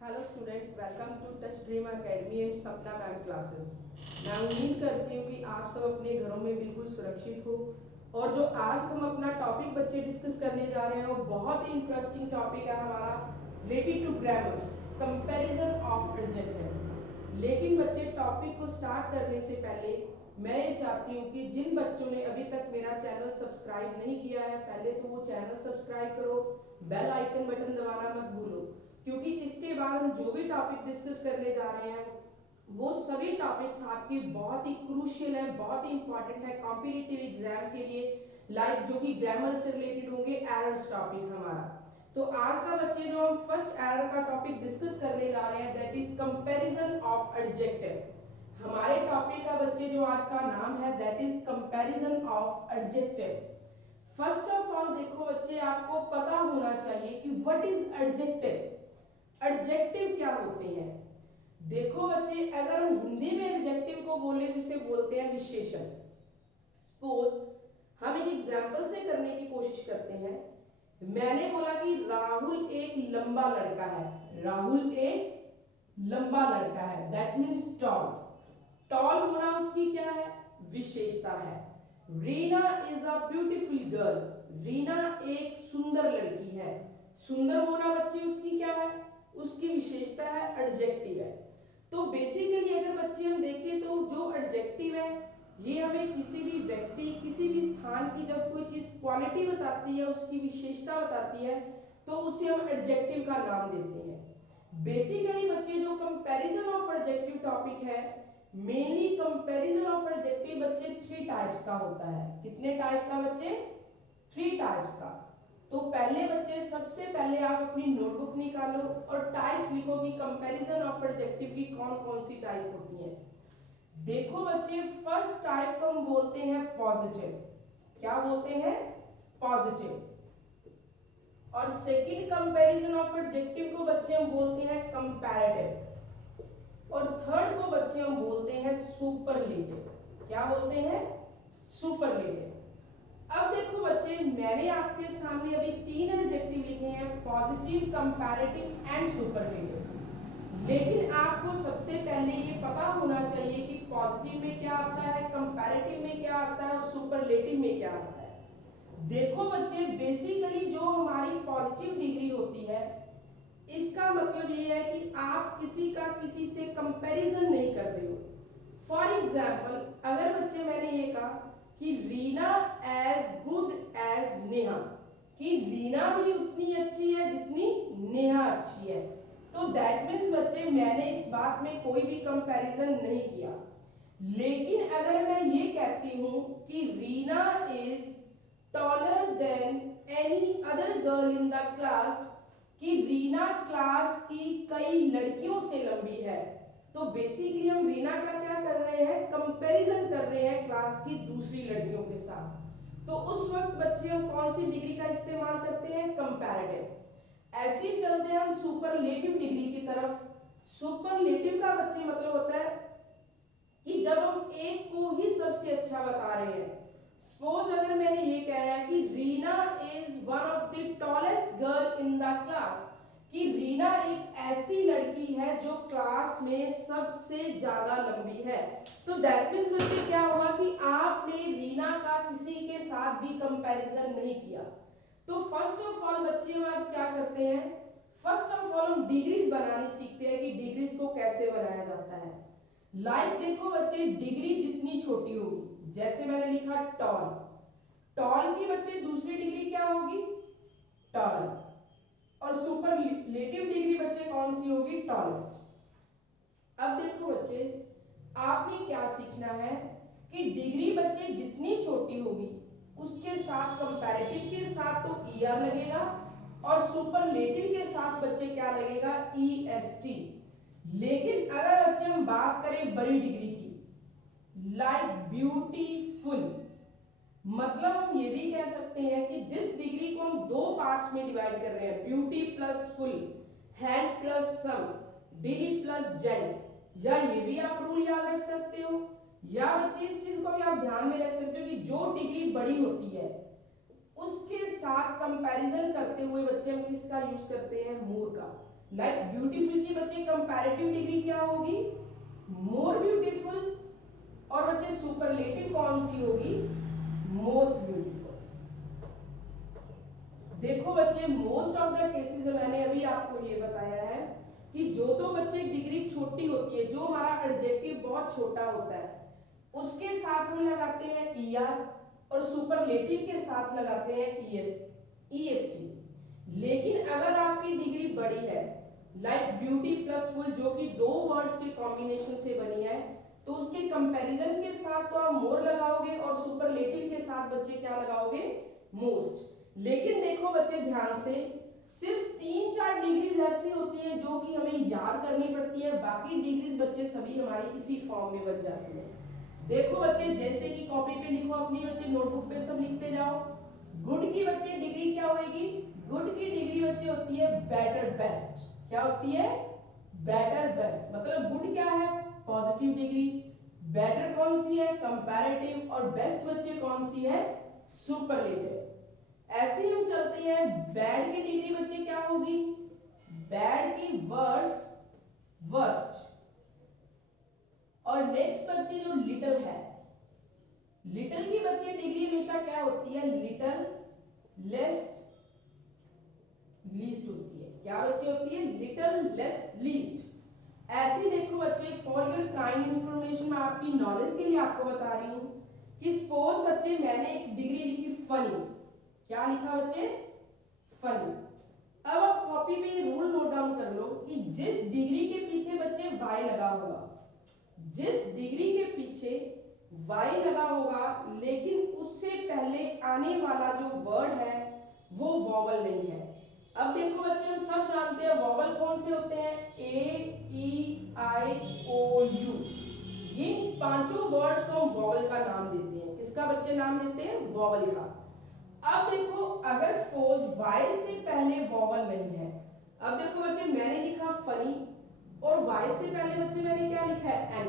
Hello student, welcome to Touch Dream Academy and Sapna ma'am classes. मैं उम्मीद करती हूँ कि आप सब अपने घरों में बिल्कुल सुरक्षित हो। और जो आज हम अपना टॉपिक बच्चे डिस्कस करने जा रहे हैं वो बहुत ही इंटरेस्टिंग टॉपिक है हमारा, related to grammars, comparison of adjective. लेकिन बच्चे, टॉपिक को स्टार्ट करने से पहले मैं ये चाहती हूँ कि जिन बच्चों ने अभी तक मेरा चैनल सब्सक्राइब नहीं किया है, पहले तो वो चैनल सब्सक्राइब करो, बेल आइकन बटन दबाना मत भूलो, क्योंकि इसके बाद हम जो भी टॉपिक डिस्कस करने जा रहे हैं वो सभी टॉपिक्स आपके बहुत ही क्रूशियल है, बहुत ही इंपॉर्टेंट है कॉम्पिटिटिव एग्जाम के लिए, लाइक जो कि ग्रामर से रिलेटेड होंगे, एरर्स टॉपिक हमारा। तो आज का बच्चे जो हम फर्स्ट एरर का टॉपिक डिस्कस करने जा रहे हैं that is comparison of adjective. हमारे टॉपिक का बच्चे जो आज का नाम है that is comparison of adjective. First of all देखो बच्चे, आपको पता होना चाहिए कि व्हाट इज एडजेक्टिव। एडजेक्टिव क्या होते हैं? देखो बच्चे, अगर हम हिंदी में एडजेक्टिव को बोले तो उसे बोलते हैं विशेषण। सपोज हम एक एग्जांपल से करने की कोशिश करते हैं। मैंने बोला कि राहुल एक लंबा लड़का है। राहुल एक लंबा लड़का है, दैट मीन्स टॉल। टॉल होना उसकी क्या है? विशेषता है। Reena is a beautiful girl. Reena एक सुंदर लड़की है। सुंदर होना बच्चे उसकी क्या है? उसकी विशेषता है, एडजेक्टिव है। तो बेसिकली अगर बच्चे हम देखें तो जो एडजेक्टिव है ये हमें किसी भी व्यक्ति, किसी भी स्थान की जब कोई चीज क्वालिटी बताती है, उसकी विशेषता बताती है, तो उसे हम एडजेक्टिव का नाम देते हैं। बेसिकली बच्चे जो कंपैरिजन ऑफ एडजेक्टिव टॉपिक है, मेनली कंपैरिजन ऑफ एडजेक्टिव बच्चे 3 टाइप्स का होता है। कितने टाइप का बच्चे? 3 टाइप्स का। तो पहले बच्चे, सबसे पहले आप अपनी नोटबुक निकालो और टाइप लिखो कि कंपैरिजन ऑफ एडजेक्टिव की कौन कौन सी टाइप होती है। देखो बच्चे, फर्स्ट टाइप को हम बोलते हैं पॉजिटिव। क्या बोलते हैं? पॉजिटिव। और सेकंड कंपैरिजन ऑफ एडजेक्टिव को बच्चे हम बोलते हैं कंपैरेटिव। और थर्ड को बच्चे हम बोलते हैं सुपरलेटिव। क्या बोलते हैं? सुपरलेटिव। अब देखो बच्चे, मैंने आपके सामने अभी 3 एडजेक्टिव लिखे हैं, पॉजिटिव, कंपैरेटिव एंड सुपरलेटिव। लेकिन आपको सबसे पहले ये पता होना चाहिए कि पॉजिटिव में क्या आता है, कंपैरेटिव में क्या आता है और सुपरलेटिव में क्या आता है। देखो बच्चे, बेसिकली जो हमारी पॉजिटिव डिग्री होती है, इसका मतलब ये है कि आप किसी का किसी से कंपैरिजन नहीं कर रहे हो। फॉर एग्जाम्पल, अगर बच्चे मैंने ये कहा कि Reena as good as Neha, कि रीना भी उतनी अच्छी है जितनी नेहा अच्छी है, तो दैट मीन्स बच्चे मैंने इस बात में कोई भी कंपैरिजन नहीं किया। लेकिन अगर मैं ये कहती हूं कि Reena is taller than any other girl in the class, कि रीना क्लास की कई लड़कियों से लंबी है, तो बेसिकली हम रीना का क्या कर रहे हैं? कंपैरिजन कर रहे हैं क्लास की दूसरी लड़कियों के साथ। तो उस वक्त बच्चे हम कौन सी डिग्री का इस्तेमाल करते हैं? कंपैरेटिव। ऐसे ही चलते हैं हम सुपरलेटिव डिग्री की तरफ। सुपरलेटिव का बच्चे मतलब होता है कि जब हम एक को ही सबसे अच्छा बता रहे हैं। सपोज अगर मैंने ये कहा है कि Reena is one of the tallest girl in the class, कि रीना एक ऐसी लड़की है जो क्लास में सबसे ज्यादा लंबी है, तो दैट मीन्स बच्चे क्या हुआ कि आपने रीना का किसी के साथ भी कंपैरिजन नहीं किया। तो फर्स्ट ऑफ ऑल बच्चे हम आज क्या करते हैं? फर्स्ट ऑफ ऑल हम डिग्रीज बनानी सीखते हैं कि डिग्रीज को कैसे बनाया जाता है। लाइक देखो बच्चे, डिग्री जितनी छोटी होगी, जैसे मैंने लिखा टॉल, टॉल की बच्चे दूसरी डिग्री क्या होगी? टॉल। और सुपरलेटिव डिग्री बच्चे कौन सी होगी? टॉलेस्ट। अब देखो बच्चे, आपने क्या सीखना है कि डिग्री बच्चे जितनी छोटी होगी उसके साथ कंपैरेटिव के साथ तो ईआर लगेगा और सुपरलेटिव के साथ बच्चे क्या लगेगा? ईएसटी। लेकिन अगर बच्चे हम बात करें बड़ी डिग्री की, लाइक ब्यूटीफुल, मतलब हम ये भी कह सकते हैं कि जिस डिग्री को हम 2 पार्ट्स में डिवाइड कर रहे हैं, beauty plus full, hand plus some, dilly plus gent, या ये भी आप रूल याद रख सकते हो, या बच्चे इस चीज को भी आप ध्यान में रख सकते हो कि जो डिग्री बड़ी होती है उसके साथ कंपैरिजन करते हुए बच्चे हम किसका यूज करते हैं? मोर का। लाइक ब्यूटीफुल की बच्चे कंपैरेटिव डिग्री क्या होगी? More beautiful. और बच्चे सुपरलेटिव कौन सी होगी? Most beautiful. देखो बच्चे मोस्ट ऑफ द केसेस मैंने अभी आपको ये बताया है कि जो तो बच्चे डिग्री छोटी होती है, जो हमारा एडजेक्टिव बहुत छोटा होता है, उसके साथ हम लगाते हैं ईआर और सुपरलेटिव के साथ लगाते हैं ईएसटी। लेकिन अगर आपकी डिग्री बड़ी है, लाइक ब्यूटी प्लस फुल, जो कि दो वर्ड्स के कॉम्बिनेशन से बनी है, तो उसके कंपैरिजन के साथ तो आप मोर लगाओगे और सुपरलेटिव के साथ बच्चे क्या लगाओगे? मोस्ट। लेकिन देखो बच्चे ध्यान से, सिर्फ 3-4 डिग्रीज ऐसी होती हैं जो कि हमें याद करनी पड़ती है, बाकी डिग्रीज बच्चे सभी हमारी इसी फॉर्म में बन जाती है। देखो बच्चे, जैसे कि कॉपी पे लिखो अपनी, बच्चे नोटबुक पे सब लिखते जाओ। गुड की बच्चे डिग्री क्या होगी? गुड की डिग्री बच्चे होती है बेटर बेस्ट। क्या होती है? Better best. मतलब गुड क्या है? Positive degree. बेटर कौन सी है? कंपैरेटिव। और बेस्ट बच्चे कौन सी है? सुपरलेटिव। ऐसे ही हम चलते हैं, बैड की डिग्री बच्चे क्या होगी? बैड की वर्स्ट। और नेक्स्ट बच्चे जो लिटिल है, लिटिल की बच्चे डिग्री हमेशा क्या होती है? लिटिल, लेस, लीस्ट होती है। क्या बच्चे होती है? Little, less, least. ऐसे देखो बच्चे, फॉर योर काइंड इंफॉर्मेशन, मैं आपकी नॉलेज के लिए आपको बता रही हूँ कि सपोज बच्चे मैंने एक डिग्री लिखी फनी। क्या लिखा बच्चे? फनी। अब आप कॉपी पे रूल नोट डाउन कर लो कि जिस डिग्री के पीछे बच्चे वाई लगा होगा, जिस डिग्री के पीछे वाई लगा होगा, लेकिन उससे पहले आने वाला जो वर्ड है वो वॉवल नहीं है। अब देखो बच्चे, हम सब जानते हैं वॉवल कौन से होते हैं? ए, ई, आई, ओ, यू। ये पांचों वर्ड्स को हम वॉवल का नाम देते हैं। किसका बच्चे नाम देते हैं? वॉवल का। अब देखो, अगर सपोज वाई से पहले वॉवल नहीं है, अब देखो बच्चे मैंने लिखा फनी और वाई से पहले बच्चे मैंने क्या लिखा है?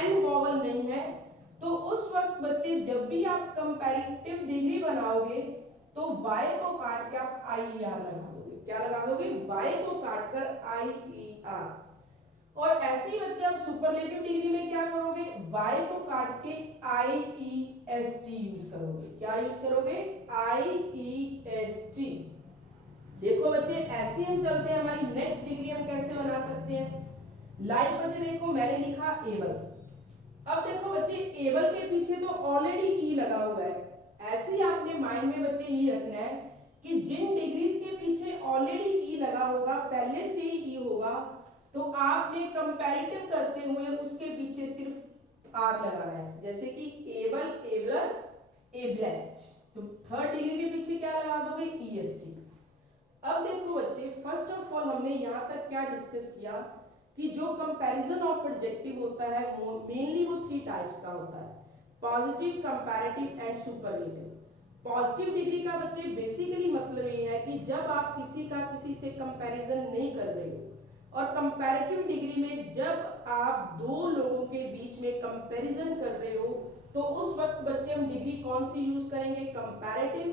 एन वॉवल नहीं है, तो उस वक्त बच्चे जब भी आप कंपैरेटिव डिग्री बनाओगे तो वाई को काट के आप आई ई आर लगा दोगे। क्या लगा दोगे? वाई को काट कर आई ई आर। और ऐसे ही बच्चे आप सुपरलेटिव डिग्री में क्या करोगे? y को काट के आई ई एस टी यूज करोगे। क्या यूज करोगे? आई ई एस टी। देखो बच्चे, ऐसे हम चलते हैं, हमारी नेक्स्ट डिग्री हम कैसे बना सकते हैं? लाइक बच्चे देखो मैंने लिखा एबल। अब देखो बच्चे, एबल के पीछे तो ऑलरेडी ई लगा हुआ है। ऐसे ही आपने माइंड में बच्चे ये रखना है कि जिन डिग्रीज के पीछे ऑलरेडी ई लगा होगा, पहले से ही ई होगा, तो आपने कंपैरेटिव करते हुए उसके पीछे सिर्फ आर लगाना है। जैसे कि एबल, एबलर, एब्लेस्ड, तो थर्ड डिग्री के पीछे क्या लगा दोगे? ईएसटी। अब देखो बच्चे, फर्स्ट ऑफ ऑल हमने यहां तक क्या डिस्कस किया कि जो कंपैरिजन ऑफ एडजेक्टिव होता है मेनली वो 3 टाइप्स का होता है: positive, comparative and superlative. Positive degree का बच्चे बेसिकली मतलब ये है कि जब आप किसी का किसी से कंपैरिजन नहीं कर रहे हो, और कंपैरेटिव डिग्री में जब आप दो लोगों के बीच में कंपैरिजन कर रहे हो, तो उस वक्त बच्चे हम डिग्री कौन सी यूज करेंगे? कंपैरेटिव।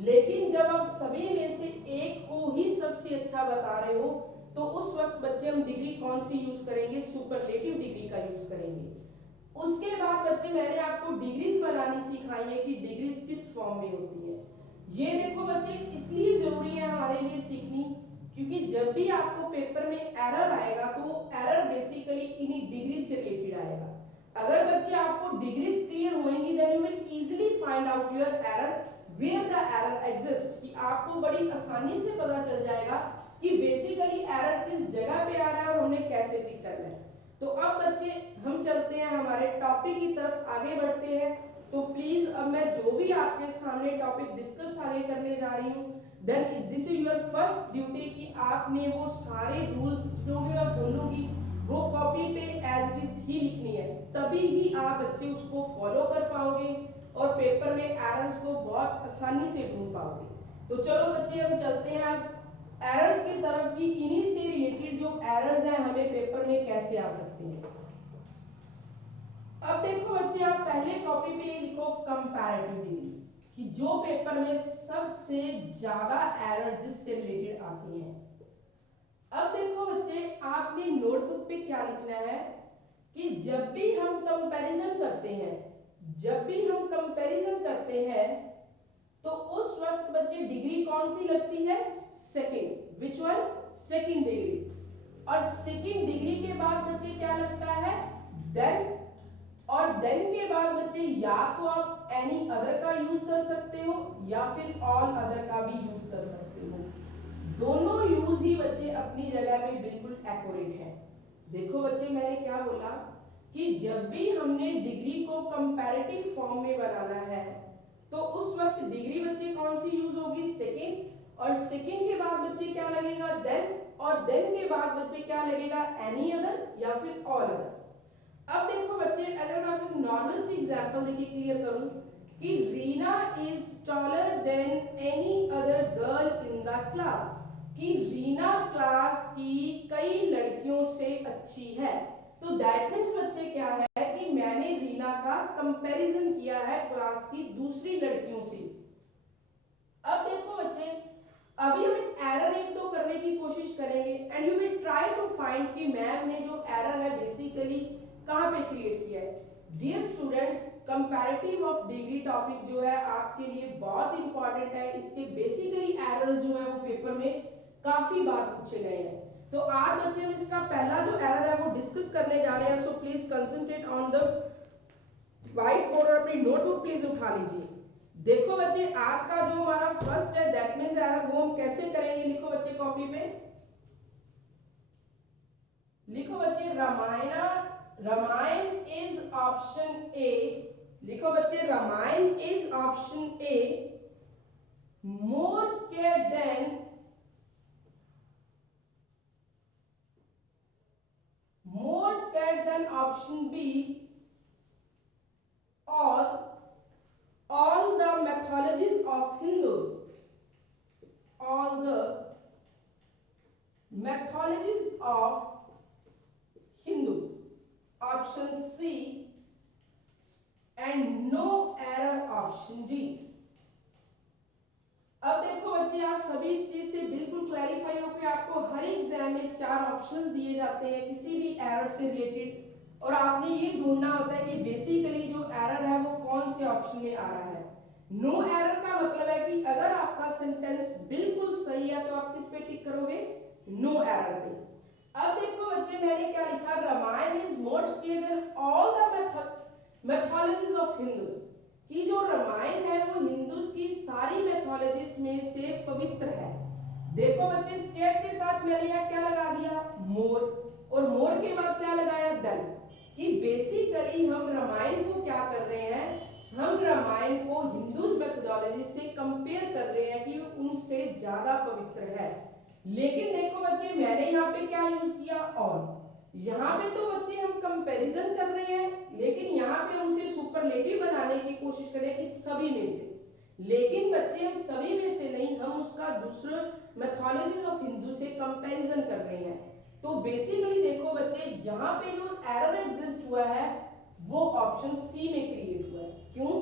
लेकिन जब आप सभी में से एक को ही सबसे अच्छा बता रहे हो, तो उस वक्त बच्चे हम डिग्री कौन सी यूज करेंगे? सुपरलेटिव डिग्री का यूज करेंगे। उसके बाद बच्चे मैंने आपको डिग्रीज बनानी सिखाई है कि डिग्रीज किस फॉर्म में होती है। ये देखो बच्चे, इसलिए जरूरी है हमारे लिए सीखनी, क्योंकि जब भी आपको पेपर में एरर आएगा तो वो एरर बेसिकली इन्हीं डिग्री से रिलेटेड आएगा। अगर बच्चे आपको डिग्रीज क्लियर होंगी, then you will easily find out your error, where the error exist, कि आपको बड़ी आसानी से पता चल जाएगा कि बेसिकली एरर किस जगह पे आ रहा है और हमें कैसे ठीक करना है। तो अब बच्चे हम चलते हैं हमारे टॉपिक की तरफ, आगे बढ़ते हैं। तो प्लीज अब मैं जो भी आपके सामने टॉपिक डिस्कस आगे करने जा रही हूँ, then this is your first duty कि आपने वो सारे रूल्स जो भी मैं बोलूंगी वो कॉपी पे एज इट इज ही लिखनी है, तभी ही आप बच्चे उसको फॉलो कर पाओगे और पेपर में एरर्स को बहुत आसानी से ढूंढ पाओगे। तो चलो बच्चे हम चलते हैं अब एरर्स की तरफ की, इन्हीं से रिलेटेड जो एरर्स हैं हमें पेपर में कैसे आ सकते हैं। अब देखो बच्चे, आप पहले कॉपी पे लिखो कंपैरेटिव डिग्री, कि जो पेपर में सबसे ज्यादा एरर्स जिससे रिलेटेड आती हैं। अब देखो आपने नोटबुक पे क्या लिखना है कि जब भी हम कंपैरिजन करते हैं तो उस वक्त बच्चे डिग्री कौन सी लगती है, second, which one, second degree. और सेकंड डिग्री के बाद बच्चे क्या लगता है, देन। और देन के बाद बच्चे या तो आप एनी अदर का यूज कर सकते हो या फिर ऑल अदर का भी यूज कर सकते हो। दोनों यूज ही बच्चे अपनी जगह पे बिल्कुल एक्यूरेट है। देखो बच्चे मैंने क्या बोला कि जब भी हमने डिग्री को कंपैरेटिव फॉर्म में बनाना है तो उस वक्त डिग्री बच्चे कौन सी यूज होगी, सेकंड। और सेकंड के बाद बच्चे क्या लगेगा, देन। और देन के बाद बच्चे क्या लगेगा, एनी अदर या फिर ऑल अदर। अब देखो बच्चे, अगर मैं आपको नॉर्मल सी एग्जांपल देखिए क्लियर करूं कि Reena is taller than any other girl in the class, कि रीना क्लास की कई लड़कियों से अच्छी है। तो दैट मीन्स बच्चे क्या है कि मैंने रीना का कंपैरिजन किया है क्लास की दूसरी लड़कियों से। अब देखो बच्चे, अभी हम एरर एक दो करने की कोशिश करेंगे and you will try to find कि मैम ने जो एरर है बेसिकली कहां पे क्रिएट किया है। Dear students, comparative of degree topic जो है आपके लिए बहुत इंपॉर्टेंट है। इसके बेसिकली एरर्स जो है वो पेपर में काफी बार पूछे गए हैं। तो आज बच्चे हम इसका पहला जो एरर है वो डिस्कस करने जा रहे हैं। So please concentrate on the white board और अपनी नोटबुक प्लीज उठा लीजिए। देखो बच्चे, आज का जो हमारा फर्स्ट है दैट मींस एरर, वो हम कैसे करेंगे। लिखो बच्चे कॉपी पे, लिखो बच्चे रामायण इज ऑप्शन ए। लिखो बच्चे, Ramayana is option A more scared than option B और all the mythologies of Hindus, all the mythologies of Hindus, option C and no error option D। अब देखो बच्चे, आप सभी इस चीज से बिल्कुल क्लैरिफाई हो कि आपको हर एग्जाम में 4 ऑप्शंस दिए जाते हैं किसी भी एरर से रिलेटेड, और आपने ये ढूंढना होता है कि बेसिकली जो एरर है वो कौन से ऑप्शन में आ रहा है। नो एरर का मतलब है कि अगर आपका सेंटेंस बिल्कुल सही है तो आप किस पे टिक करोगे, नो एरर पे। अब देखो बच्चे, मैंने क्या लिखा, Ramayana is more scared than all the mythologies of Hindus, कि जो रामायण है वो हिंदूज की सारी मैथोलॉजीज में से पवित्र है। देखो बच्चे, स्केर्ड के साथ मैंने यहाँ क्या लगा दिया, मोर, और मोर के बाद क्या लगाया, देन, कि बेसिकली हम रामायण को क्या कर रहे हैं, हम रामायण को हिंदूज मेथोडोलॉजी से कंपेयर कर रहे हैं कि उनसे ज्यादा पवित्र है। लेकिन देखो बच्चे, मैंने यहाँ पे क्या यूज किया, ऑल। यहाँ पे तो बच्चे हम कंपैरिजन कर रहे हैं, लेकिन यहाँ पे हम उसे सुपरलेटिव बनाने की कोशिश कर रहे हैं कि सभी में से। लेकिन बच्चे, हम सभी में से नहीं, हम उसका दूसरे मेथोडोलॉजीज ऑफ हिंदू से कंपैरिजन कर रहे हैं। तो बेसिकली देखो बच्चे, जहां पे जो एरर एग्जिस्ट हुआ है वो ऑप्शन सी में क्रिएट हुआ है। क्यों?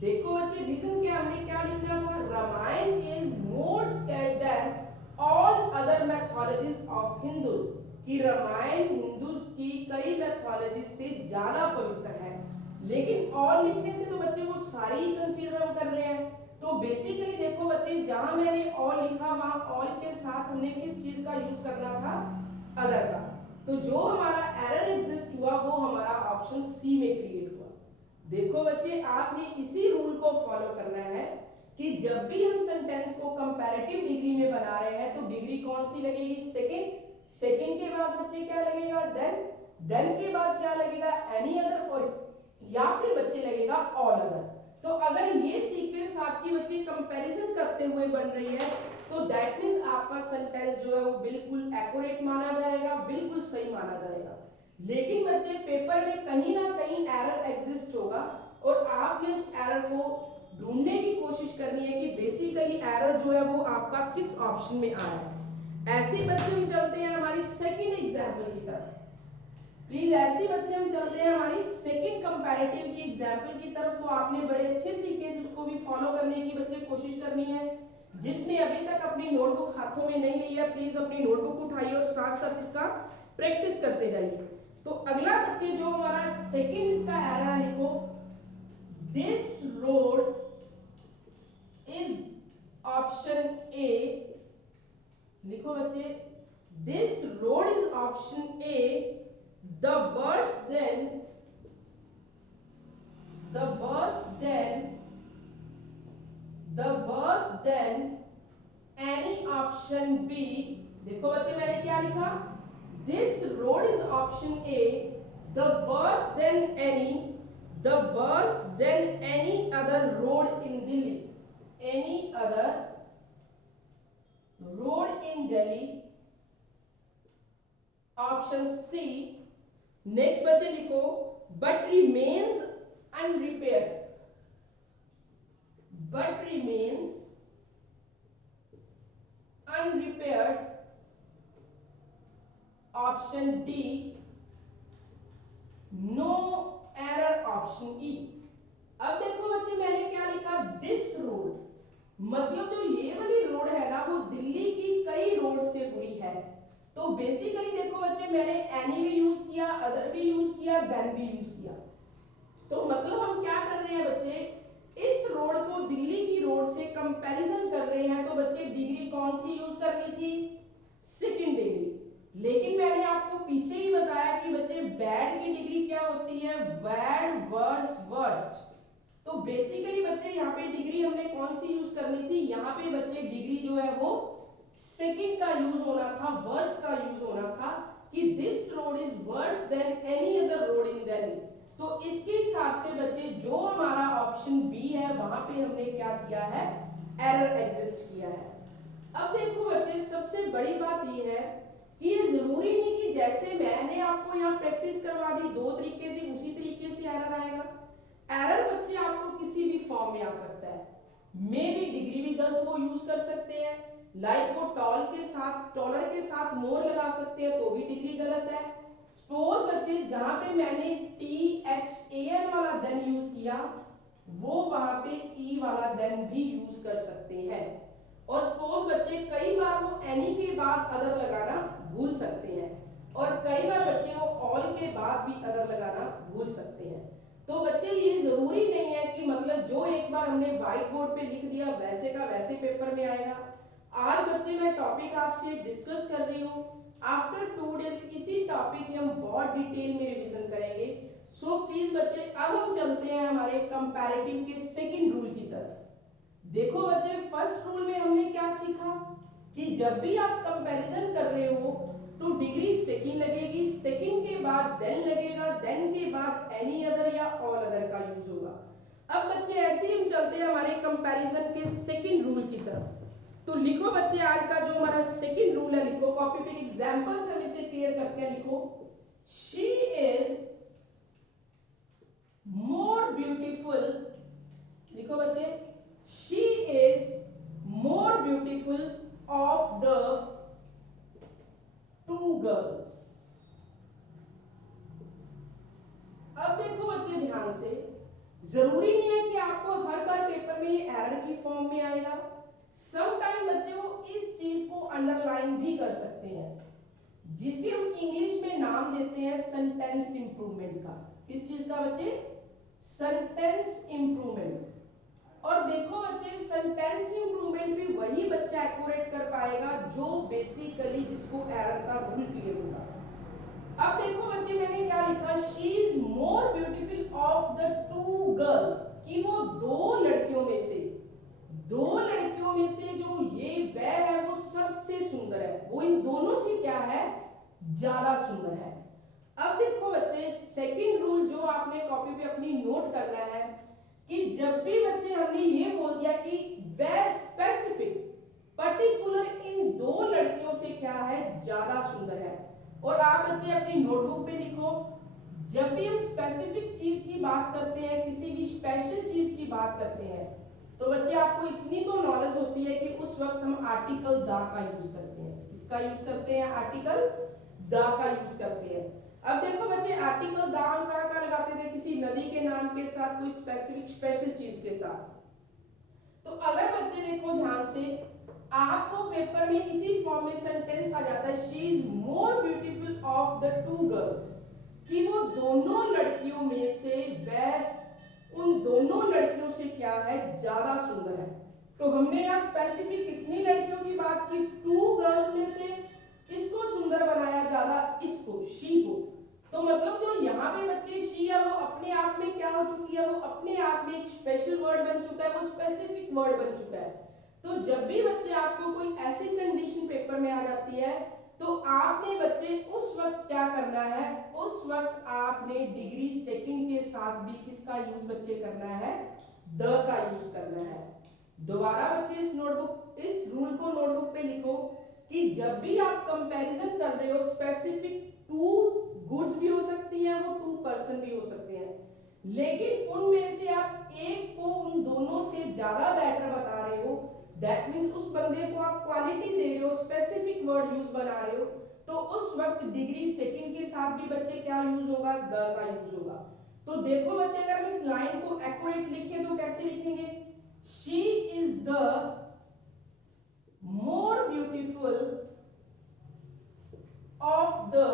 देखो बच्चे, रीजन क्या, हमने क्या लिखना था, Ramayana is more scared than all other mythologies of Hindus, कि रामायण हिंदूज की कई मैथोलॉजीज से ज्यादा पवित्र है। लेकिन और लिखने से तो बच्चे वो सारी ही कंसीडर हम कर रहे हैं। तो बेसिकली देखो बच्चे, जहां मैंने ऑल लिखा वहां ऑल के साथ हमने किस चीज का यूज करना था, अदर का। तो जो हमारा एरर एग्जिस्ट हुआ वो हमारा ऑप्शन सी में क्रिएट हुआ। देखो बच्चे, आपने इसी रूल को फॉलो करना है कि जब भी हम सेंटेंस को कंपैरेटिव डिग्री में बना रहे हैं तो डिग्री कौन सी लगेगी, सेकंड। सेकंड के बाद बच्चे क्या लगेगा, देन के बाद क्या लगेगा, एनी अदर, और या फिर बच्चे लगेगा ऑल अदर। तो अगर ये सीक्वेंस आपकी बच्चे कंपैरिजन करते हुए बन रही है तो दैट मींस आपका सेंटेंस जो है वो बिल्कुल एक्यूरेट माना जाएगा, बिल्कुल सही माना जाएगा। लेकिन बच्चे, पेपर में कहीं ना कहीं एरर एग्जिस्ट होगा और आपने इस एरर को ढूंढने की कोशिश करनी है कि बेसिकली एरर जो है वो आपका किस ऑप्शन में आ रहा है। ऐसे बच्चे हम चलते हैं हमारी सेकंड एग्जांपल की तरफ। प्लीज ऐसे बच्चे हम चलते हैं हमारी सेकंड कंपैरेटिव की एग्जांपल की तरफ। तो आपने बड़े अच्छे तरीके से उसको भी फॉलो करने की बच्चे कोशिश करनी है। जिसने अभी तक अपनी नोटबुक हाथों में नहीं ली है, प्लीज अपनी नोटबुक उठाइए और साथ साथ इसका प्रैक्टिस करते जाइए। तो अगला बच्चे जो हमारा सेकंड इसका एरर है, लिखो this road is option A. लिखो बच्चे this road is option A the worst than any option B. देखो बच्चे मैंने क्या लिखा, this road is option A the worst than any other road in Delhi, any other road in Delhi, option C. Next बच्चे लिखो but remains unrepaired, option D, no error option E. अब देखो बच्चे मैंने क्या लिखा, दिस रोड मतलब जो ये वाली रोड है ना वो दिल्ली की कई रोड से जुड़ी है। तो बेसिकली देखो बच्चे मैंने एनी भी यूज किया, अदर भी यूज किया, देन भी यूज किया। तो मतलब हम क्या कर रहे हैं बच्चे, इस रोड को दिल्ली की रोड से कंपैरिजन कर रहे हैं। तो बच्चे डिग्री कौन सी यूज करनी थी, सेकंड डिग्री। लेकिन मैंने आपको पीछे ही बताया कि बच्चे बैड की डिग्री क्या होती है, बैड, वर्स्ट, वर्स्ट। तो बेसिकली बच्चे यहाँ पे डिग्री हमने कौन सी यूज करनी थी, यहाँ पे बच्चे डिग्री जो है वो सेकंड का यूज होना था, वर्स्ट का यूज होना था कि this road is worse than any other road in Delhi. तो इसके हिसाब से बच्चे जो हमारा ऑप्शन बी है वहां पे हमने क्या किया है, एरर एग्जिस्ट किया है। अब देखो बच्चे सबसे बड़ी बात ये है कि ये जरूरी नहीं कि जैसे मैंने आपको यहाँ प्रैक्टिस करवा दी दो तरीके से उसी तरीके से एरर आएगा। एरर बच्चे आपको किसी भी फॉर्म में आ सकता है, मे भी डिग्री भी गलत वो यूज कर सकते हैं, लाइक वो टॉलर के साथ मोर लगा सकते हैं तो भी डिग्री गलत है। सपोज बच्चे जहां पे मैंने THAN वाला देन यूज किया वो वहां पे ई वाला देन भी यूज कर सकते हैं। और सपोज बच्चे कई बार वो एनी के बाद अदर लगाना भूल सकते हैं और कई बार बच्चे वो ऑल के बाद भी अदर लगाना भूल सकते हैं। तो बच्चे ये जरूरी नहीं है कि मतलब जो एक बार हमने व्हाइट बोर्ड पे लिख दिया वैसे का वैसे पेपर में आएगा। आज बच्चे मैं टॉपिक आपसे डिस्कस कर रही हूँ, आफ्टर 2 डेज इसी टॉपिक की हम बहुत डिटेल में रिवीजन करेंगे। सो प्लीज बच्चे अब हम चलते हैं हमारे कंपैरेटिव के सेकंड रूल की तरफ। देखो बच्चे फर्स्ट रूल में हमने क्या सीखा कि जब भी आप कंपैरिजन कर रहे हो तो डिग्री सेकंड लगेगी, सेकंड के बाद देन लगेगा, देन के बाद एनी अदर या ऑल अदर का यूज होगा। अब बच्चे ऐसे ही हम चलते हैं हमारे कंपैरिजन के सेकंड रूल की तरफ। तो लिखो बच्चे आज का जो हमारा सेकंड रूल है, लिखो कॉपी पे, एग्जांपल्स हम इसे क्लियर करते हैं। लिखो शी इज मोर ब्यूटीफुल, लिखो बच्चे she is more beautiful of the 2 girls. अब देखो बच्चे ध्यान से, जरूरी नहीं है कि आपको हर बार पेपर में ये एरर की फॉर्म में आएगा। सम टाइम बच्चे वो इस चीज को अंडरलाइन भी कर सकते हैं जिसे हम इंग्लिश में नाम देते हैं सेंटेंस इंप्रूवमेंट का। किस चीज का बच्चे, सेंटेंस इंप्रूवमेंट। और देखो बच्चे सेंटेंस इंप्रूवमेंट भी वही बच्चा एक्यूरेट कर पाएगा जो बेसिकली जिसको एरर का रूल क्लियर होगा। अब देखो बच्चे मैंने क्या लिखा, she is more beautiful of the 2 girls, कि वो दो लड़कियों में से जो ये वह है वो सबसे सुंदर है, वो इन दोनों से क्या है, ज्यादा सुंदर है। अब देखो बच्चे सेकंड रूल जो आपने कॉपी पे अपनी नोट करना है कि जब भी बच्चे हमने ये बोल दिया कि वह स्पेसिफिक पर्टिकुलर इन 2 लड़कियों से क्या है, ज्यादा सुंदर है। और आप बच्चे अपनी नोटबुक पे लिखो, जब भी हम स्पेसिफिक चीज की बात करते हैं, किसी भी स्पेशल चीज की बात करते हैं, तो बच्चे आपको इतनी तो नॉलेज होती है कि उस वक्त हम आर्टिकल द का यूज करते हैं। किसका यूज करते हैं, आर्टिकल द का यूज करते हैं। अब देखो बच्चे आर्टिकल द हम कहाँ लगाते थे, किसी नदी के नाम के साथ, कोई स्पेसिफिक स्पेशल चीज के साथ। तो अगर बच्चे देखो ध्यान से आपको पेपर में इसी फॉर्म में सेंटेंस आ जाता है, she is more beautiful of the two girls, कि वो दोनों लड़कियों में से वह उन दोनों लड़कियों से क्या है, ज्यादा सुंदर है। तो हमने यहाँ स्पेसिफिक कितनी लड़कियों की बात की, टू गर्ल्स में से किसको सुंदर बनाया ज्यादा, इसको, शी को। तो मतलब जो यहाँ पे बच्चे शी है वो अपने आप में क्या हो चुकी है, वो अपने आप में एक स्पेशल वर्ड बन चुका है, वो स्पेसिफिक वर्ड बन चुका है। तो जब भी बच्चे आपको कोई ऐसी कंडीशन पेपर में आ जाती है तो आपने बच्चे उस वक्त क्या करना है, उस वक्त आपने डिग्री सेकंड के साथ भी किसका यूज बच्चे करना है, द का यूज करना है। दोबारा बच्चे इस नोटबुक, इस रूल को नोटबुक पे लिखो कि जब भी आप कंपैरिजन कर रहे हो, स्पेसिफिक टू गुड्स भी हो सकती हैं, वो टू पर्सन भी हो सकते हैं, लेकिन उनमें से आप एक को उन दोनों से ज्यादा बेटर बता रहे हो, दैट मींस उस बंदे को आप क्वालिटी दे रहे हो, स्पेसिफिक वर्ड यूज बना रहे हो, तो उस वक्त डिग्री सेकंड के साथ भी बच्चे क्या यूज होगा, द का यूज होगा। तो देखो बच्चे, अगर हम इस लाइन को एक्यूरेट लिखें तो कैसे लिखेंगे, she is the more beautiful of the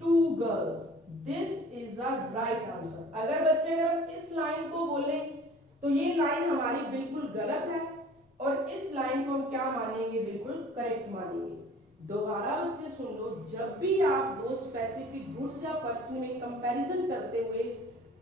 two girls, this is a right answer. अगर बच्चे, अगर हम इस लाइन को बोले तो ये लाइन हमारी बिल्कुल गलत है, और इस लाइन को हम क्या मानेंगे, बिल्कुल करेक्ट मानेंगे। दोबारा बच्चे सुन लो, जब भी आप दो स्पेसिफिक गुड्स या पर्सन में कंपैरिजन करते हुए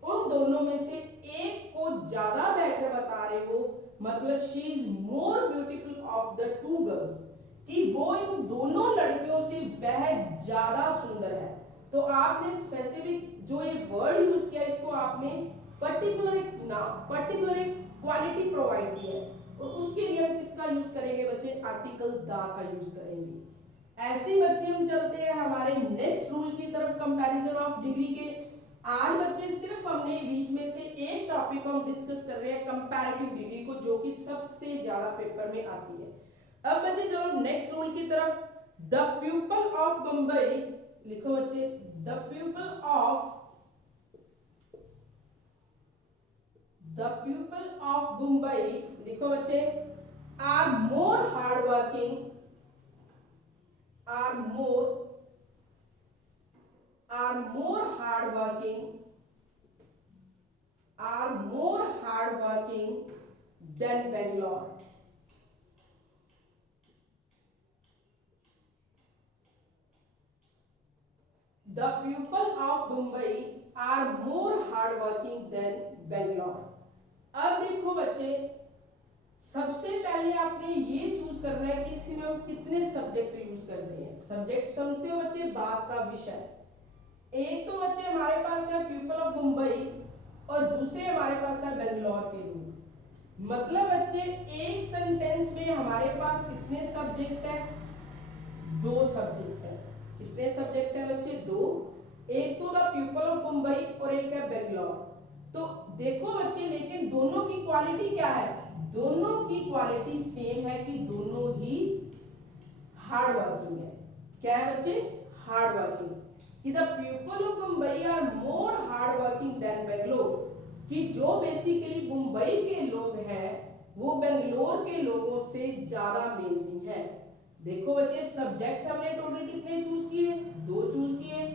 उन दोनों में से एक को ज्यादा बेटर बता रहे हो, मतलब she is more beautiful of the two girls, कि वो इन दोनों लड़कियों से वह ज्यादा सुंदर है, तो आपने स्पेसिफिक जो ये वर्ड यूज किया, इसको आपने पर्टिकुलर एक क्वालिटी प्रोवाइड की है, और उसके लिए हम किसका यूज करेंगे बच्चे, आर्टिकल द का यूज करेंगे। ऐसे बच्चे हम चलते हैं हमारे नेक्स्ट रूल की तरफ, कंपैरिजन ऑफ डिग्री के। आज बच्चे सिर्फ हमने बीच में से एक टॉपिक को हम डिस्कस कर रहे हैं, कंपैरेटिव डिग्री को, जो कि सबसे ज्यादा पेपर में आती है। अब बच्चे चलो नेक्स्ट रूल की तरफ, द पीपल ऑफ मुंबई, लिखो बच्चे, द पीपल ऑफ Mumbai, लिखो बच्चे, are more hardworking, are more hardworking than Bangalore. The people of Mumbai are more hardworking than Bangalore. अब देखो बच्चे, सबसे पहले आपने ये चूज करना है कि इसमें हम कितने सब्जेक्ट यूज कर रहे हैं। सब्जेक्ट समझते हो बच्चे, बात का विषय। एक तो बच्चे हमारे पास है पीपल ऑफ मुंबई, और दूसरे हमारे पास है बेंगलोर के रूल। मतलब बच्चे एक सेंटेंस में हमारे पास कितने सब्जेक्ट है, दो सब्जेक्ट है। कितने सब्जेक्ट है बच्चे, दो। एक तो द पीपल ऑफ मुंबई और एक है बेंगलोर। तो देखो बच्चे, लेकिन दोनों की क्वालिटी क्या है, दोनों की क्वालिटी सेम है कि दोनों ही हार्ड वर्किंग है। क्या है बच्चे, हार्ड वर्किंग। कि the people of Mumbai are more hard working than Bangalore, कि जो बेसिकली मुंबई के लोग हैं वो बेंगलोर के लोगों से ज्यादा मेहनती हैं। देखो बच्चे, सब्जेक्ट हमने टोटल कितने चूज किए, दो चूज किए,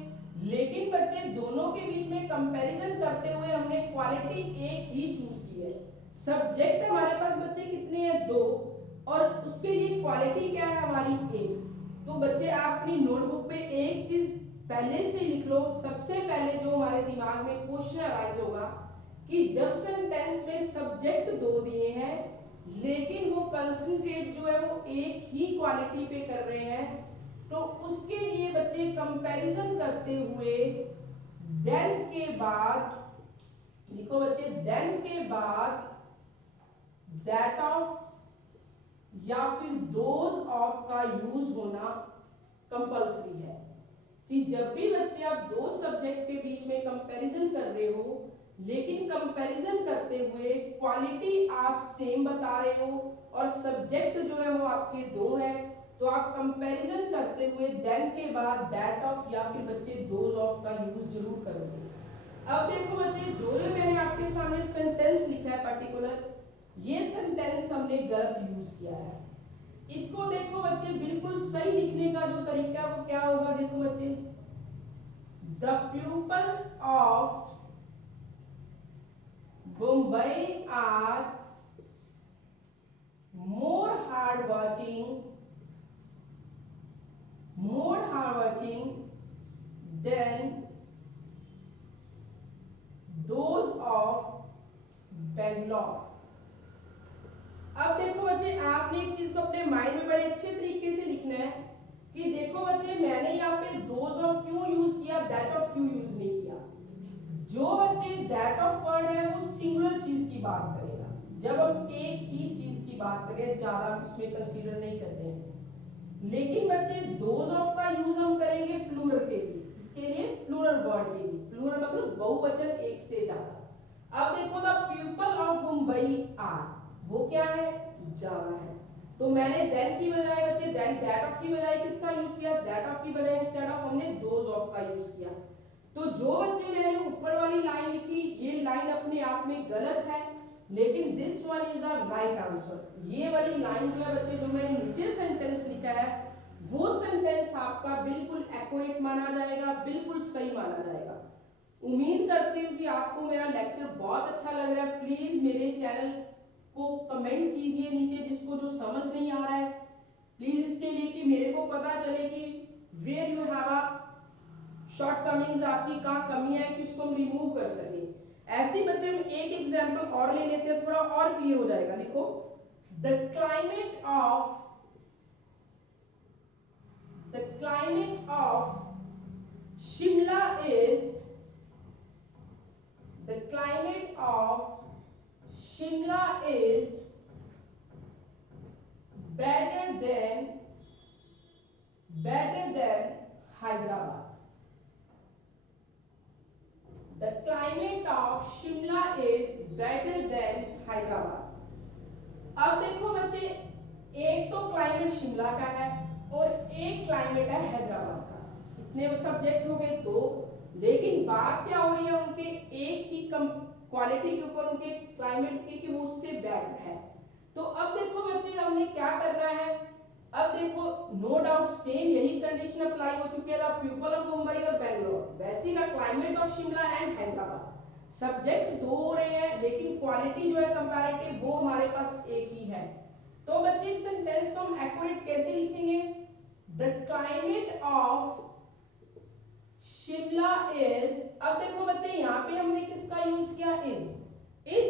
लेकिन बच्चे दोनों के बीच में कंपैरिजन करते हुए हमने क्वालिटी एक ही चूज की है। सब्जेक्ट हमारे पास बच्चे कितने हैं, दो, और उसके लिए क्वालिटी क्या है हमारी, एक। तो बच्चे आप अपनी नोटबुक पे एक चीज पहले से लिख लो। सबसे पहले जो हमारे दिमाग में क्वेश्चन अराइज होगा कि जब सेंटेंस में सब्जेक्ट दो दिए हैं लेकिन वो कंसंट्रेट जो है वो एक ही क्वालिटी पे कर रहे हैं, तो उसके लिए बच्चे कंपैरिजन करते हुए देन के बाद लिखो बच्चे, देन के बाद दैट ऑफ या फिर दोज ऑफ का यूज होना कंपल्सरी है। कि जब भी बच्चे आप दो सब्जेक्ट के बीच में कंपैरिजन कर रहे हो, लेकिन कंपैरिजन करते हुए क्वालिटी आप सेम बता रहे हो और सब्जेक्ट जो है वो आपके दो है, तो आप कंपैरिजन करते हुए देन के बाद दैट ऑफ या फिर बच्चे दोज ऑफ का यूज जरूर करोगे। अब देखो बच्चे, जो मैंने आपके सामने सेंटेंस लिखा है पर्टिकुलर, ये सेंटेंस हमने गलत यूज किया है। इसको देखो बच्चे, बिल्कुल सही लिखने का जो तरीका है वो क्या होगा, देखो बच्चे, the people of Mumbai are more hardworking than those of Bangalore। अब देखो बच्चे, आपने एक चीज को अपने माइंड में बड़े अच्छे तरीके से लिखना है कि देखो बच्चे, मैंने यहाँ पे दोज ऑफ क्यों यूज किया, दैट ऑफ क्यों यूज नहीं किया। जो बच्चे दैट ऑफ वर्ड है वो सिंगुलर चीज की बात करेगा, जब हम एक ही चीज की बात करें, ज्यादा उसमें कंसीडर नहीं करते हैं। लेकिन बच्चे दोज ऑफ का यूज हम करेंगे प्लूरल के लिए, इसके लिए प्लूरल वर्ड के लिए, प्लूरल मतलब बहुवचन एक से ज्यादा। अब देखो, the people of Mumbai are, वो क्या है, ज्यादा है। तो मैंने देन की बजाय बच्चे, देन दैट ऑफ की बजाय किसका यूज किया, दैट ऑफ की बजाय इंस्टेड ऑफ हमने दोज ऑफ का यूज किया। तो जो बच्चे मैंने ऊपर वाली लाइन लिखी, ये लाइन अपने आप में गलत है, लेकिन this one is a right answer. ये वाली लाइन जो है बच्चे, जो मैंने नीचे सेंटेंस लिखा है, वो सेंटेंस आपका बिल्कुल एक्यूरेट माना जाएगा, बिल्कुल सही माना जाएगा। उम्मीद करती हूँ कि आपको मेरा लेक्चर बहुत अच्छा लग रहा है। प्लीज मेरे चैनल को कमेंट कीजिए नीचे, जिसको जो समझ नहीं आ रहा है, प्लीज इसके लिए कि मेरे को पता चले कि where you have a shortcomings, आपकी कहाँ कमी है कि उसको हम रिमूव कर सके। ऐसे बच्चे हम एक एग्जांपल और ले लेते हैं, थोड़ा और क्लियर हो जाएगा। लिखो, the climate of Shimla is, the climate of Shimla is better than Hyderabad। The climate of Shimla is better than Hyderabad। अब देखो बच्चे, एक तो क्लाइमेट शिमला का है और एक क्लाइमेट है हैदराबाद का, इतने सब्जेक्ट हो गए दो। लेकिन बात क्या हो रही है, उनके एक ही क्वालिटी के ऊपर, उनके क्लाइमेट की, कि वो उससे बेटर है। तो अब देखो बच्चे, हमने क्या करना है, अब देखो, नो डाउट सेम यही कंडीशन अप्लाई हो चुकी है, द पीपल ऑफ मुंबई और बेंगलोर, वैसी the climate of Shimla and Hyderabad. Subject दो हो रहे हैं, लेकिन क्वालिटी जो है कंपैरेटिव, वो हमारे पास एक ही है। तो बच्चे इस सेंटेंस को हम एक्यूरेट कैसे लिखेंगे, the climate of Shimla is, अब देखो बच्चे, यहाँ पे हमने किसका यूज किया, इज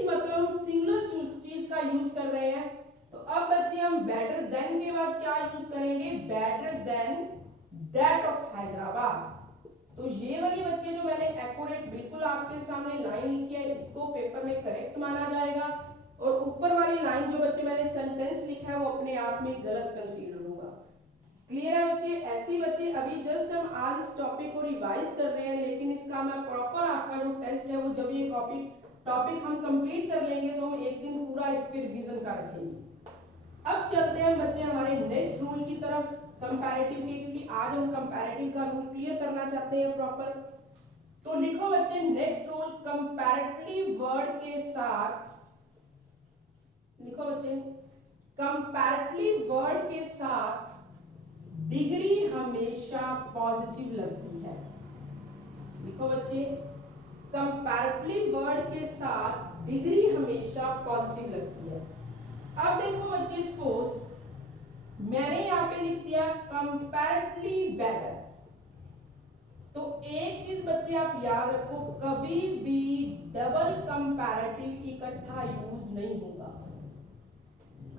मतलब हम सिंगुलर चीज का यूज कर रहे हैं। तो अब बच्चे हम बेटर देन के बाद क्या यूज करेंगे, better than that of Hyderabad. तो ये वाली बच्चे जो मैंने एक्यूरेट बिल्कुल आपके सामने लाइन लिखी है, इसको पेपर में करेक्ट माना जाएगा। और ऊपर वाली लाइन जो बच्चे मैंने सेंटेंस लिखा है, वो अपने आप में गलत कंसीडर होगा। क्लियर है बच्चे। ऐसे बच्चे, अभी जस्ट हम आज इस टॉपिक को रिवाइज कर रहे हैं, लेकिन इसका मैं प्रॉपर आपका जो टेस्ट है, वो जब ये टॉपिक हम कंप्लीट कर लेंगे, तो हम एक दिन पूरा इस पे रिवीजन का रखेंगे। अब चलते हैं बच्चे हमारे नेक्स्ट रूल की तरफ, कंपैरेटिव के, क्योंकि आज हम कंपैरेटिव का रूल क्लियर करना चाहते हैं प्रॉपर। तो लिखो बच्चे, नेक्स्ट रूल, कंपैरेटिव वर्ड के साथ, लिखो बच्चे, कंपैरेटिव वर्ड के साथ डिग्री हमेशा पॉजिटिव लगती है। लिखो बच्चे, कंपैरेटिव वर्ड के साथ डिग्री हमेशा पॉजिटिव लगती है। अब देखो बच्चे, सपोज मैंने यहाँ पे लिख दिया कंपैरेटिवली बेटर। तो एक चीज बच्चे आप याद रखो, कभी भी डबल कंपैरेटिव इकट्ठा यूज नहीं होगा।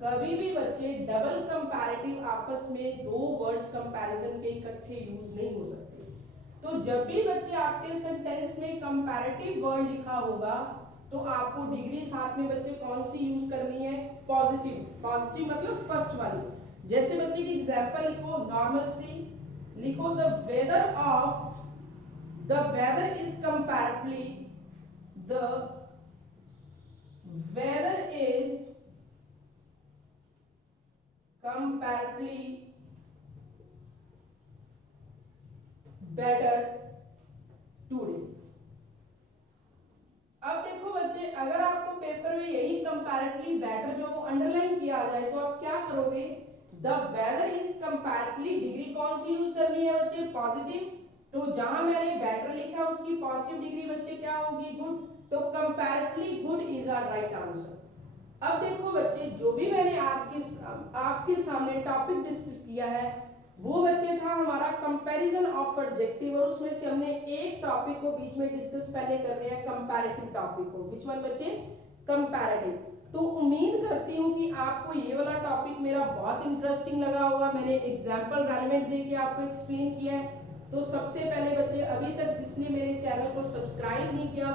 कभी भी बच्चे डबल कंपैरेटिव आपस में दो वर्ड्स कंपैरिजन के इकट्ठे यूज नहीं हो सकते। तो जब भी बच्चे आपके सेंटेंस में कंपैरेटिव वर्ड लिखा होगा, तो आपको डिग्री साथ में बच्चे कौन सी यूज करनी है, पॉजिटिव। पॉजिटिव मतलब फर्स्ट वाली। जैसे बच्चे की एग्जांपल लिखो, नॉर्मल सी लिखो, the weather is comparatively, the weather is comparatively better today। अब देखो बच्चे, अगर आपको पेपर में यही कंपैरेटिव कंपैरेटिवली बेटर जो वो अंडरलाइन किया आ जाए तो आप क्या करोगे, the weather is comparatively, degree कौन सी यूज करनी है बच्चे, पॉजिटिव। तो जहां मैंने बेटर लिखा उसकी पॉजिटिव डिग्री बच्चे क्या होगी, गुड। तो comparatively good is our right answer. अब देखो बच्चे, जो भी मैंने आपके सामने टॉपिक डिस्कस किया है वो बच्चे था हमारा कंपैरिजन ऑफ एडजेक्टिव, और उसमें से हमने एक टॉपिक को बीच में डिस्कस पहले कर रहे हैं, कंपैरेटिव टॉपिक को। व्हिच वन बच्चे, कंपैरेटिव। तो उम्मीद करती हूँ कि आपको ये वाला टॉपिक मेरा बहुत इंटरेस्टिंग लगा होगा। मैंने एग्जाम्पल रेलेवेंट देके आपको एक्सप्लेन किया है। तो सबसे पहले बच्चे, अभी तक जिसने मेरे चैनल को सब्सक्राइब नहीं किया